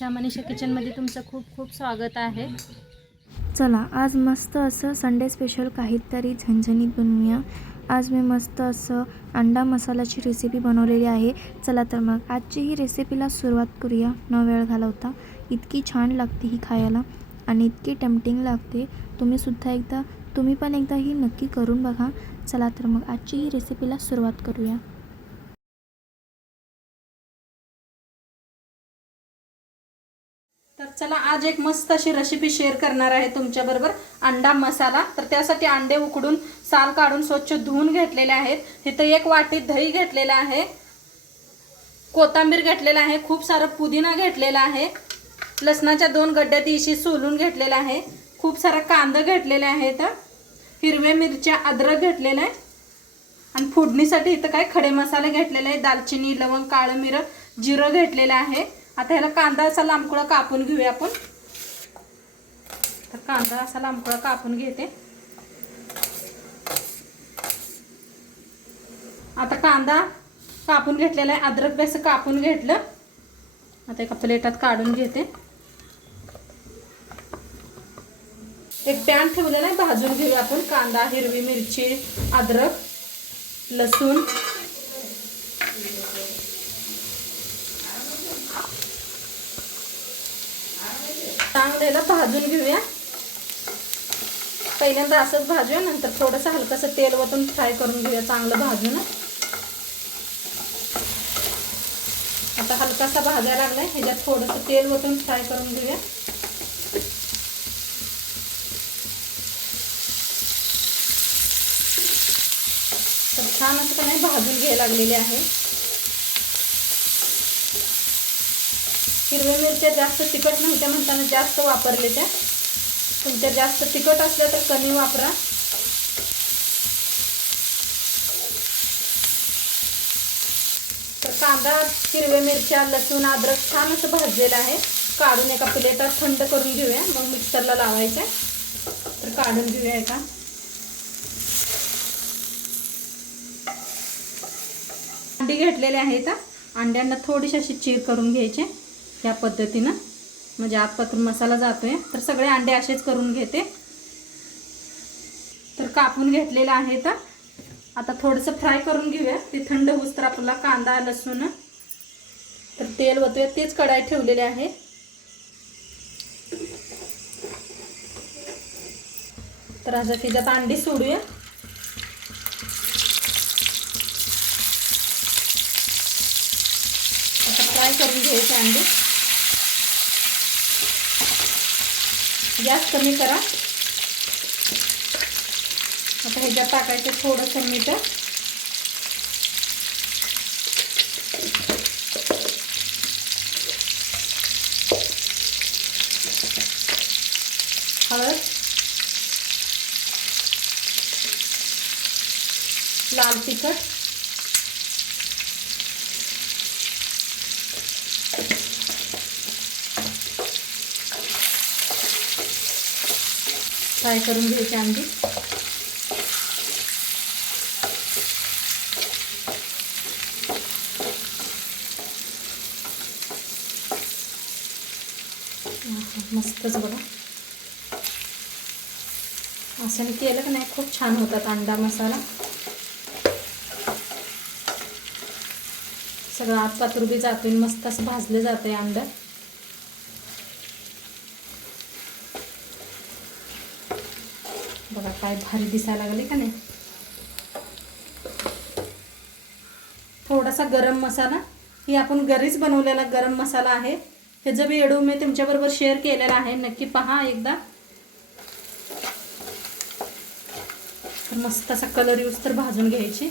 मनीषा किचनमध्ये तुमचं खूप खूप स्वागत आहे। चला आज मस्त असं संडे स्पेशल काहीतरी झणझणीत बनवूया। आज मी मस्त असं अंडा मसाल्याची रेसिपी बनवलेली आहे। चला तर मग आजची ही रेसिपीला सुरुवात करूया न वेळ घालवता। इतकी छान लागते ही खायला आणि इतकी टेम्पटिंग लागते। तुम्ही पण एकदा ही नक्की करून बघा। चला तर मग आजची ही रेसिपीला सुरुवात करूया। तर चला आज एक मस्त अशी रेसिपी शेअर करणार आहे तुमच्या बरोबर, अंडा मसाला। तर त्यासाठी अंडे उकडून साल काढून स्वच्छ धुवून घेतलेले आहेत। इथे एक वाटी दही घेतलेला आहे, कोथिंबीर घेतलेला आहे, खूप सारा पुदिना घेतलेला आहे, लसणाच्या 2 गड्ड्या दिशी सोलून घेतलेला आहे, खूप सारा कांदा घेतलेला आहे, हिरव्या मिरच्या, अद्रक घेतलेला आहे आणि फोडणीसाठी इथं काय खडे मसाले घेतलेले आहे, दालचिनी, लवंग, काळं मिरं, जिरं घेतलेलं आहे। आता ह्याला कांदा असा लांबकुळा कापून घेऊया आपण। तर कांदा असा लांबकुळा कापून घेते। आता कांदा कापून घेतलेला आहे, अद्रक बी असं कापून घेतलं। आता एका प्लेटात काढून घेते। एक पॅन ठेवलेला आहे, भाजून घेऊया आपण कांदा, हिरवी मिरची, अद्रक, लसूण, चांगलं भाजून घेऊया। पहिल्यांदा असंच भाजूया, नंतर थोडंसं हलकसं तेल वतून फ्राय करून घेऊया चांगलं भाजून। आता हलकासा भाजायला लागलाय, ह्याच्यात थोडंसं तेल वतून फ्राय करून घेऊया। तर छान असं का नाही भाजून घ्यायला लागलेले आहे। हिरव्या मिरच्या जास्त तिखट नव्हत्या म्हणताना जास्त वापरले त्या, तुमच्या जास्त तिखट असल्या तर कमी वापरा। तर कांदा, हिरव्या मिरच्या, लसूण, अद्रक छान असं भाजलेलं आहे। काढून एका प्लेटात थंड करून घेऊया, मग मिक्सरला लावायचं। तर काढून घेऊया एका। अंडी घेतलेले आहेत, अंड्यांना थोडीशी अशी चीर करून घ्यायचे ह्या पद्धतीनं, म्हणजे आतपातून मसाला जातोय। तर सगळे अंडे असेच करून घेते। तर कापून घेतलेले आहेत, आता थोडंसं फ्राय करून घेऊया। ते थंड होऊस तर आपला कांदा, लसूण, तर तेल वतूया, तेच कढाई ठेवलेले आहे। तर आता त्याच्यात अंडी सोडूया। आता फ्राय करून घ्यायचे अंडे, गॅस कमी करा। आता ह्याच्यात टाकायचं थोडंसं मीठ, हळद, लाल तिखट, फ्राय करून घ्यायचे अंडी। मस्तच बघा, असं केलं की नाही खूप छान होतात अंडा मसाला। सगळं आत पातूर बी जातोय, मस्त असं भाजले जाते अंड। बघा काय भारी दिसायला लागले का नाही। थोडासा गरम मसाला, ही आपण घरीच बनवलेला गरम मसाला आहे। ह्याचा व्हिडिओ मी तुमच्याबरोबर शेअर केलेला आहे, नक्की पहा एकदा। तर मस्त असा कलर येऊस तर भाजून घ्यायची।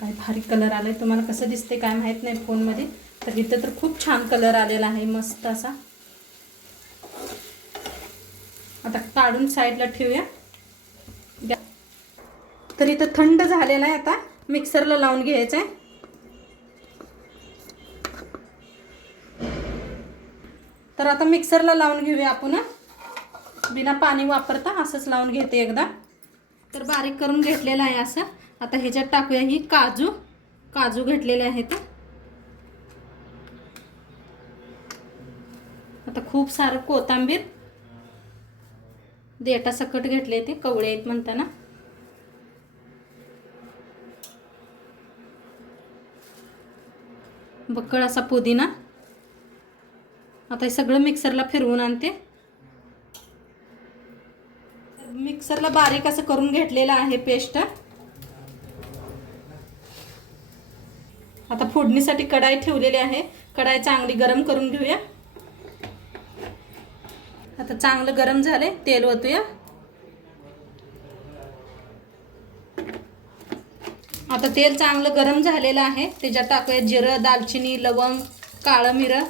काय भारी कलर आलाय, तुम्हाला कसं दिसते काय माहित नाही फोनमध्ये, तर इथं तर खूप छान कलर आलेला आहे मस्त असा। आता काढून साईडला ठेवूया। तर इथं थंड झालेला आहे, आता मिक्सरला लावून घ्यायचं आहे। तर आता मिक्सरला लावून घेऊया आपण, बिना पाणी वापरता असंच लावून घेते एकदा। तर बारीक करून घेतलेला आहे असं। आता ह्याच्यात टाकूया ही काजू. काजू घेतलेले आहेत. आता खूप सारं कोथिंबीर देठा सकट घेतले, ते कवळे आहेत म्हणताना. बक्कळ असा पुदिना. आता हे सगळं मिक्सरला फिरवून आणते. मिक्सरला बारीक असं करून घेतलेलं आहे पेस्ट. आता फोडणीसाठी कढाई ठेवलेली आहे. कढाई चांगली गरम करून घेऊया. आता चांगलं गरम झाले, तेल ओतूया. आता तेल चांगलं गरम झालेलं आहे. त्याच्यात टाकूया जिरं, दालचिनी, लवंग, काळं मिरं.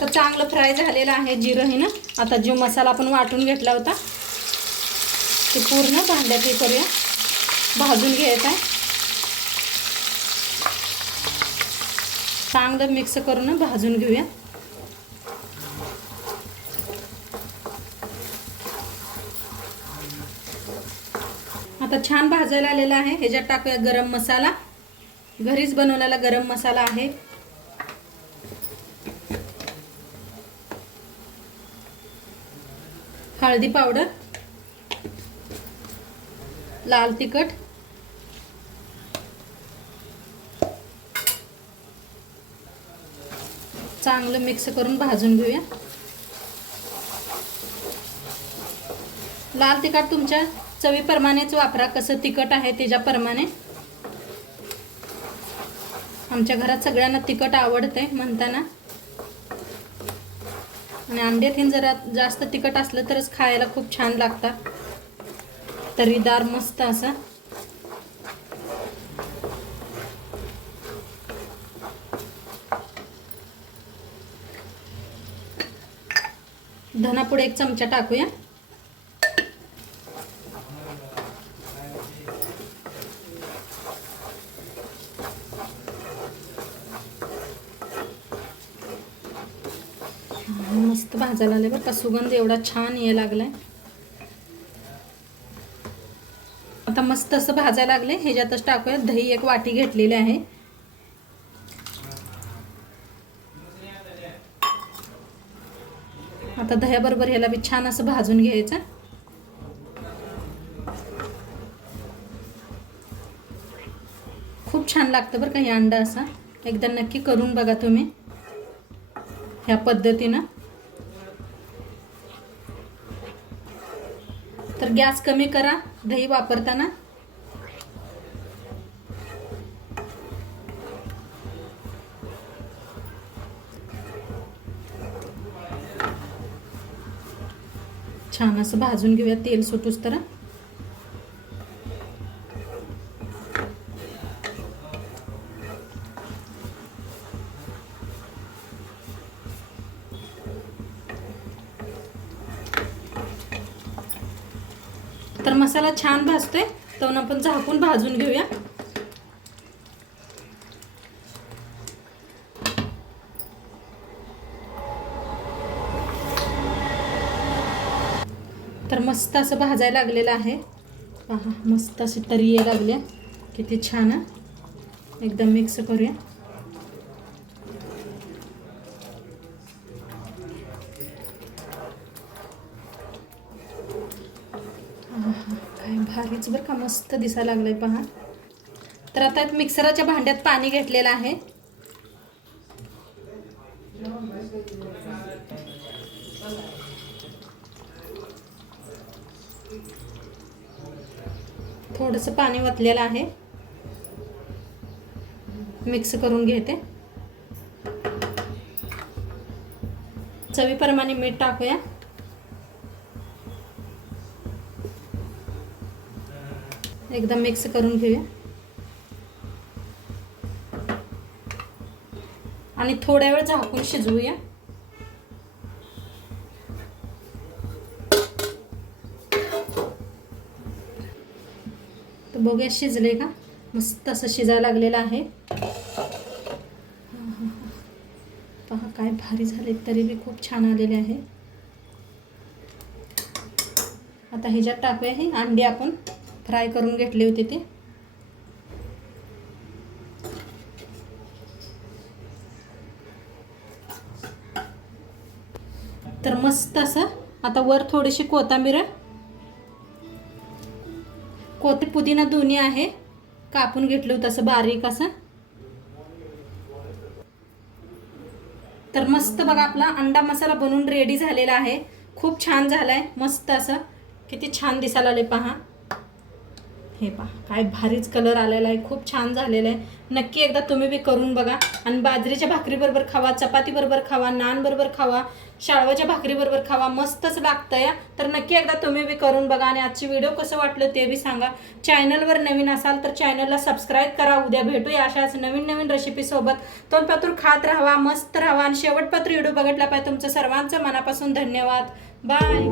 तर चांगलं फ्राय झालेलं आहे जिरं हे ना. आता जो मसाला आपण वाटून घेतला होता ते पूर्ण भांड्यात हे करूया, भाजून घ्यायचं आहे. चांगलं मिक्स करून भाजून घेऊया. आता छान भाजायला आलेला आहे. ह्याच्यात टाकूया गरम मसाला. घरीच बनवलेला गरम मसाला आहे. हळदी पावडर, लाल तिखट, चांगलं मिक्स करून भाजून घेऊया. लाल तिखट तुमच्या चवीप्रमाणेच वापरा, कसं तिखट आहे त्याच्याप्रमाणे. आमच्या घरात सगळ्यांना तिखट आवडते म्हणताना. आणि अंड्यात हे जरा जास्त तिखट असलं तरच खायला खूप छान लागतात. तरीदार मस्त असा. धनापूड 1 चमचा टाकूया. मस्त भाजायला आले बरं का. सुगंध एवढा छान यायला लागलाय. आता मस्त असं भाजायला लागले. ह्याच्यातच टाकूया दही. 1 वाटी घेतलेली आहे. आता दह्याबरोबर ह्याला बी छान असं भाजून घ्यायचं. खूप छान लागतं बरं का हे अंडा असा. एकदा नक्की करून बघा तुम्ही ह्या पद्धतीनं. तर गॅस कमी करा दही वापरताना. छान असं भाजून घेऊया तेल सुटूस तर. तर मसाला छान भाजतोय तर आपण झाकून भाजून घेऊया. तर मस्त असं भाजायला लागलेलं आहे. पहा मस्त अशी तरी यायला लागल्या. किती छान. एकदम मिक्स करूया. काय भारीच बरं का. मस्त दिसायला लागलंय पहा. तर आता मिक्सराच्या भांड्यात पाणी घेतलेलं आहे. थोडंसं पाणी ओतलेलं आहे. मिक्स करून घेते. चवीप्रमाणे मीठ टाकूया. एकदम मिक्स करून घेऊया. आणि थोड्या वेळ झाकून शिजवूया. तर बघूया शिजले का. मस्त असं शिजायला लागलेलं आहे. पहा काय भारी झाले, तरी बी खूप छान आलेले आहे. आता ह्याच्यात टाकूया हे अंडे आपण फ्राय करून घेतले होते ते. तर मस्त असं आता वर थोडीशी कोथिंबीर, पुदिना दोन्ही आहे कापून घेतलं होतं असं बारीक असं. तर मस्त बघा आपला अंडा मसाला बनवून रेडी झालेला आहे. खूप छान झालाय, मस्त असं किती छान दिसायला आले पहा. हे पहा काय भारीच कलर आलेला आहे, खूप छान झालेला आहे. नक्की एकदा तुम्ही बी करून बघा. आणि बाजरीच्या भाकरीबरोबर खावा, चपातीबरोबर खावा, नानबरोबर खावा, शाळवाच्या भाकरीबरोबर खावा, मस्तच लागतं या. तर नक्की एकदा तुम्ही बी करून बघा. आणि आजची व्हिडिओ कसं वाटलं ते बी सांगा. चॅनलवर नवीन असाल तर चॅनलला सबस्क्राईब करा. उद्या भेटूया अशाच नवीन नवीन रेसिपीसोबत. तोंडपातूर खात राहावा, मस्त राहावा आणि शेवटपात्र व्हिडिओ बघितला पाहिजे. तुमचं सर्वांचं मनापासून धन्यवाद. बाय.